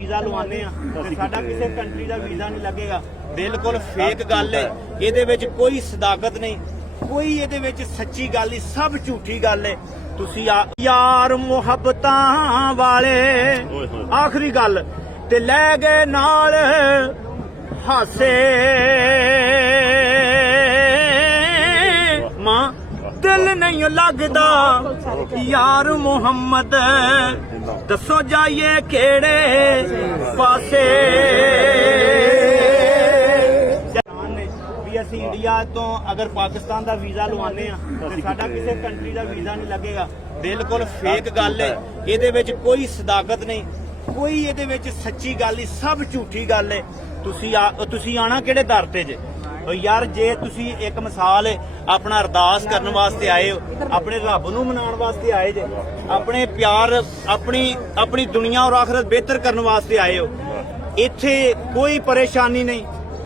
visa ਲਵਾਉਂਦੇ ਆ ਤੇ ਸਾਡਾ ਕਿਸੇ ਕੰਟਰੀ ਦਾ ਵੀਜ਼ਾ ਨਹੀਂ ਲੱਗੇਗਾ ਬਿਲਕੁਲ ਫੇਕ ਗੱਲ ਹੈ ਇਹਦੇ ਵਿੱਚ ਕੋਈ ਸਦਾਕਤ ਨਹੀਂ ਕੋਈ ਇਹਦੇ ਵਿੱਚ ਸੱਚੀ ਗੱਲ ਨਹੀਂ ਸਭ ਝੂਠੀ ਗੱਲ ਹੈ ਤੁਸੀਂ ਯਾਰ ਮੁਹੱਬਤਾਂ ਵਾਲੇ ਆਖਰੀ ਗੱਲ ਤੇ ਲੈ ਗਏ ਨਾਲ ਹਾਸੇ ਮਾਂ ਦਿਲ ਨਹੀਂ ਲੱਗਦਾ ਯਾਰ ਮੁਹੰਮਦ ਦੱਸੋ ਜਾਈਏ ਕਿਹੜੇ ਪਾਸੇ ਵੀ ਅਸੀਂ ਇੰਡੀਆ ਤੋਂ ਅਗਰ ਪਾਕਿਸਤਾਨ ਦਾ ਵੀਜ਼ਾ ਲਵਾਉਂਦੇ ਆ ਤੇ ਸਾਡਾ ਕਿਸੇ ਕੰਟਰੀ ਦਾ ਵੀਜ਼ਾ ਨਹੀਂ ਲੱਗੇਗਾ ਬਿਲਕੁਲ ਫੇਕ ਗੱਲ ਹੈ ਇਹਦੇ ਵਿੱਚ ਕੋਈ ਸਦਾਕਤ ਨਹੀਂ ਕੋਈ ਇਹਦੇ ਵਿੱਚ ਸੱਚੀ ਗੱਲ ਨਹੀਂ ਸਭ ਝੂਠੀ ਗੱਲ ਹੈ ਤੁਸੀਂ ਤੁਸੀਂ ਆਣਾ ਕਿਹੜੇ ਦਰ ਤੇ ਜੇ ਯਾਰ ਜੇ ਤੁਸੀਂ ਇੱਕ ਮਿਸਾਲ ਆਪਣਾ ਅਰਦਾਸ ਕਰਨ ਵਾਸਤੇ ਆਏ ਹੋ ਆਪਣੇ ਰੱਬ ਨੂੰ ਮਨਾਉਣ ਵਾਸਤੇ ਆਏ ਜੇ ਆਪਣੇ ਪਿਆਰ ਆਪਣੀ ਆਪਣੀ ਦੁਨੀਆ ਔਰ ਆਖਰਤ ਬਿਹਤਰ ਕਰਨ ਵਾਸਤੇ ਆਏ ਹੋ ਇੱਥੇ ਕੋਈ ਪਰੇਸ਼ਾਨੀ ਨਹੀਂ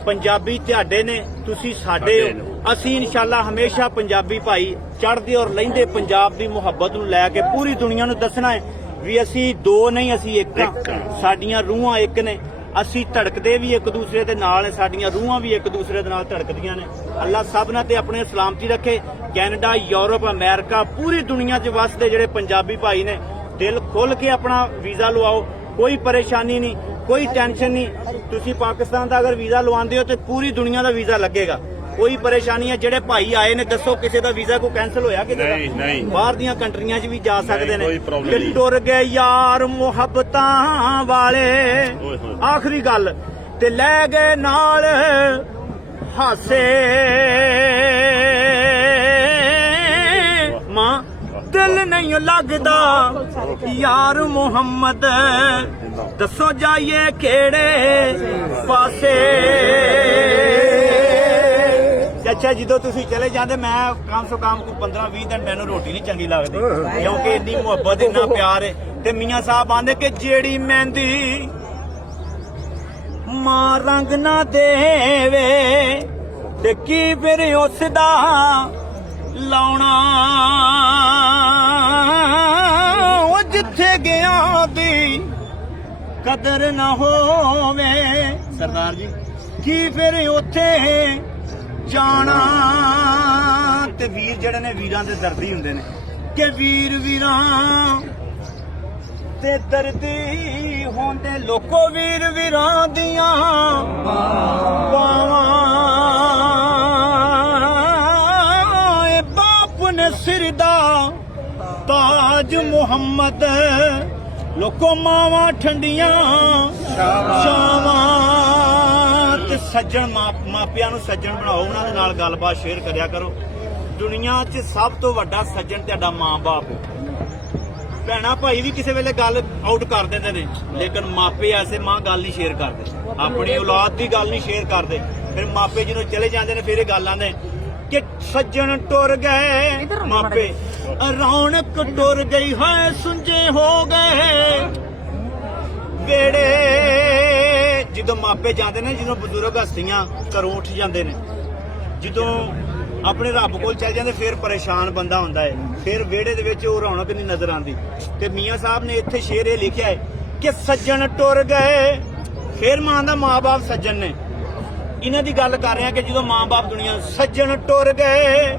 ਪੰਜਾਬੀ ਤੁਹਾਡੇ ਨੇ ਤੁਸੀਂ ਸਾਡੇ ਹੋ ਅਸੀਂ ਇਨਸ਼ਾਅੱਲਾ ਹਮੇਸ਼ਾ ਪੰਜਾਬੀ ਭਾਈ ਚੜਦੇ ਔਰ ਲੈਂਦੇ ਪੰਜਾਬ ਦੀ ਮੁਹੱਬਤ ਨੂੰ ਲੈ ਕੇ ਪੂਰੀ ਦੁਨੀਆ ਨੂੰ ਦੱਸਣਾ ਹੈ ਵੀ ਅਸੀਂ ਦੋ ਨਹੀਂ ਅਸੀਂ ਇੱਕ ਹਾਂ ਸਾਡੀਆਂ ਰੂਹਾਂ ਇੱਕ ਨੇ ਅਸੀਂ ਧੜਕਦੇ ਵੀ ਇੱਕ ਦੂਸਰੇ ਦੇ ਨਾਲ ਨੇ ਸਾਡੀਆਂ ਰੂਹਾਂ ਵੀ ਇੱਕ ਦੂਸਰੇ ਦੇ ਨਾਲ ਧੜਕਦੀਆਂ ਨੇ ਅੱਲਾ ਸਭ ਨਾਲ ਤੇ ਆਪਣੇ ਸਲਾਮਤੀ ਰੱਖੇ ਕੈਨੇਡਾ ਯੂਰਪ ਅਮਰੀਕਾ ਪੂਰੀ ਦੁਨੀਆ 'ਚ ਵਸਦੇ ਜਿਹੜੇ ਪੰਜਾਬੀ ਭਾਈ ਨੇ ਦਿਲ ਖੋਲ ਕੇ ਆਪਣਾ ਵੀਜ਼ਾ ਲਵਾਓ ਕੋਈ ਪਰੇਸ਼ਾਨੀ ਨਹੀਂ ਕੋਈ ਟੈਨਸ਼ਨ ਨਹੀਂ ਤੁਸੀਂ ਪਾਕਿਸਤਾਨ ਦਾ ਅਗਰ ਵੀਜ਼ਾ ਲਵਾਉਂਦੇ ਹੋ ਤੇ ਪੂਰੀ ਦੁਨੀਆ ਦਾ ਵੀਜ਼ਾ ਲੱਗੇਗਾ ਕੋਈ ਪਰੇਸ਼ਾਨੀ ਹੈ ਜਿਹੜੇ ਭਾਈ ਆਏ ਨੇ ਦੱਸੋ ਕਿਸੇ ਦਾ ਵੀਜ਼ਾ ਕੋ ਕੈਨਸਲ ਹੋਇਆ ਕਿਤੇ ਨਹੀਂ ਨਹੀਂ ਬਾਹਰ ਦੀਆਂ ਕੰਟਰੀਆਂ 'ਚ ਵੀ ਜਾ ਸਕਦੇ ਨੇ ਕਿ ਟੁਰ ਗਏ ਯਾਰ ਮੁਹੱਬਤਾਂ ਵਾਲੇ ਆਖਰੀ ਗੱਲ ਤੇ ਲੈ ਗਏ ਨਾਲ ਹਾਸੇ ਮਾਂ ਦਿਲ ਨਹੀਂ ਲੱਗਦਾ ਯਾਰ ਮੁਹੰਮਦ ਦੱਸੋ ਜਾਈਏ ਕਿਹੜੇ ਪਾਸੇ ਜਦੋਂ ਤੁਸੀਂ ਚਲੇ ਜਾਂਦੇ ਮੈਂ ਕੰਮ ਸੋ ਕੰਮ ਕੋ 15 20 ਦਿਨ ਮੈਨੂੰ ਰੋਟੀ ਨਹੀਂ ਚੰਗੀ ਲੱਗਦੀ ਕਿਉਂਕਿ ਇੰਨੀ ਮੁਹੱਬਤ ਇੰਨਾ ਪਿਆਰ ਹੈ ਤੇ ਮੀਆਂ ਸਾਹਿਬ ਆਂਦੇ ਕਿ ਜਿਹੜੀ ਮਹਿੰਦੀ ਮਾਂ ਰੰਗ ਨਾ ਦੇਵੇ ਤੇ ਕੀ ਫਿਰ ਉਸ ਦਾ ਲਾਉਣਾ ਉਹ ਜਿੱਥੇ ਗਿਆ ਦੀ ਕਦਰ ਨਾ ਹੋਵੇ ਸਰਦਾਰ ਜੀ ਕੀ ਫਿਰ ਉੱਥੇ ਜਾਣਾ ਤੇ ਵੀਰ ਜਿਹੜੇ ਨੇ ਵੀਰਾਂ ਦੇ ਦਰਦੀ ਹੁੰਦੇ ਨੇ ਕਿ ਵੀਰ ਵੀਰਾਂ ਤੇ ਦਰਦੀ ਹੁੰਦੇ ਲੋਕੋ ਵੀਰ ਵੀਰਾਂ ਦੀਆਂ ਬਾਵਾਂ ਏ ਬਾਪ ਨੇ ਸਿਰ ਦਾ ਤਾਜ ਮੁਹੰਮਦ ਲੋਕੋ ਮਾਵਾਂ ਠੰਡੀਆਂ ਸ਼ਾਵਾ ਸੱਜਣ ਮਾਪਿਆਂ ਨੂੰ ਸੱਜਣ ਬਣਾਓ ਉਹਨਾਂ ਦੇ ਨਾਲ ਗੱਲਬਾਤ ਸ਼ੇਅਰ ਕਰਿਆ ਕਰੋ ਦੁਨੀਆ 'ਚ ਸਭ ਤੋਂ ਵੱਡਾ ਸੱਜਣ ਤੁਹਾਡਾ ਮਾਂ-ਬਾਪ ਭੈਣਾ ਭਾਈ ਵੀ ਕਿਸੇ ਵੇਲੇ ਗੱਲ ਆਊਟ ਕਰ ਦਿੰਦੇ ਨੇ ਲੇਕਿਨ ਮਾਪੇ ਐਸੇ ਮਾਂ ਗੱਲ ਨਹੀਂ ਸ਼ੇਅਰ ਕਰਦੇ ਆਪਣੀ ਔਲਾਦ ਦੀ ਗੱਲ ਨਹੀਂ ਸ਼ੇਅਰ ਕਰਦੇ ਫਿਰ ਮਾਪੇ ਜਦੋਂ ਚਲੇ ਜਾਂਦੇ ਨੇ ਫਿਰ ਇਹ ਗੱਲ ਆਉਂਦੇ ਕਿ ਸੱਜਣ ਟੁਰ ਗਏ ਮਾਪੇ ਰੌਣਕ ਟੁਰ ਗਈ ਹੈ ਸੁੰਝੇ ਹੋ ਗਏ ਵੇੜੇ ਜਦੋਂ ਮਾਪੇ ਜਾਂਦੇ ਨੇ ਜਦੋਂ ਬਜ਼ੁਰਗ ਹਸਤੀਆਂ ਘਰੋਂ ਉੱਠ ਜਾਂਦੇ ਨੇ ਜਦੋਂ ਆਪਣੇ ਰੱਬ ਕੋਲ ਚੱਲ ਜਾਂਦੇ ਫਿਰ ਪਰੇਸ਼ਾਨ ਬੰਦਾ ਹੁੰਦਾ ਹੈ ਫਿਰ ਵਿਹੜੇ ਦੇ ਵਿੱਚ ਉਹ ਰੌਣਕ ਨਹੀਂ ਨਜ਼ਰ ਆਉਂਦੀ ਤੇ ਮੀਆਂ ਸਾਹਿਬ ਨੇ ਇੱਥੇ ਸ਼ੇਰ ਇਹ ਲਿਖਿਆ ਹੈ ਕਿ ਸੱਜਣ ਟੁਰ ਗਏ ਫਿਰ ਮਾਂ ਦਾ ਮਾਪੇ ਸੱਜਣ ਨੇ ਇਹਨਾਂ ਦੀ ਗੱਲ ਕਰ ਰਿਹਾ ਕਿ ਜਦੋਂ ਮਾਂ-ਬਾਪ ਦੁਨੀਆ ਸੱਜਣ ਟੁਰ ਗਏ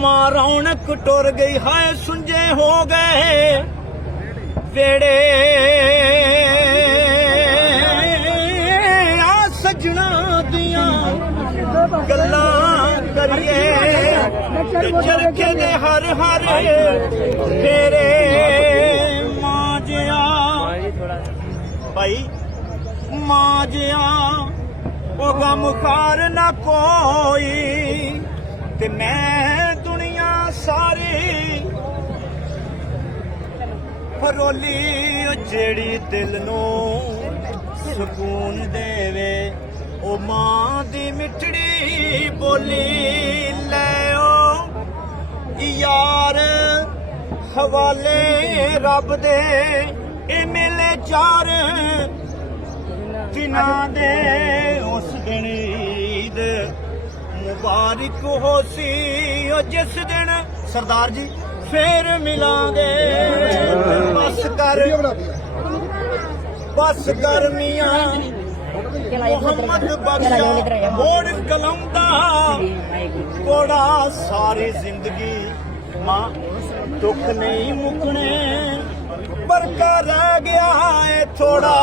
ਮਾਂ ਰੌਣਕ ਟੁਰ ਗਈ ਹਾਏ ਸੁੰਝੇ ਹੋ ਗਏ ਵੇੜੇ ਸੱਜਣਾ ਦੀਆਂ ਗੱਲਾਂ ਕਰੀਏ ਚਰਖੇ ਦੇ ਹਰ ਹਰ ਤੇਰੇ ਮਾਜਿਆ ਭਾਈ ਮਾਜਿਆ ਉਹ ਗਮ ਖਾਰ ਨਾ ਕੋਈ ਤੇ ਮੈਂ ਦੁਨੀਆ ਸਾਰੀ ਫਰੋਲੀ ਜਿਹੜੀ ਦਿਲ ਨੂੰ ਸਕੂਨ ਦੇਵੇ ਓ ਮਾਂ ਦੀ ਮਿੱਠੜੀ ਬੋਲੀ ਲੈਓ ਯਾਰ ਹਵਾਲੇ ਰੱਬ ਦੇ ਇਹ ਮਿਲੇ ਚਾਰ ਜਿਨਾ ਦੇ ਉਸ ਦਿਨ ਈਦ ਮੁਬਾਰਕ ਹੋਸੀ ਓ ਉਹ ਜਿਸ ਦਿਨ ਸਰਦਾਰ ਜੀ ਫੇਰ ਮਿਲਾਂਗੇ ਬਸ ਕਰ ਬਸ ਕਰ ਮੀਆਂ ਮੁਹੰਮਦ ਬਖਸ਼ਾ ਮੋੜ ਕਲਮ ਦਾ ਕੋੜਾ ਸਾਰੀ ਜ਼ਿੰਦਗੀ ਮਾਂ ਦੁੱਖ ਨਹੀਂ ਮੁਕਣੇ ਪਰ ਕਰ ਗਿਆ ਏ ਥੋੜਾ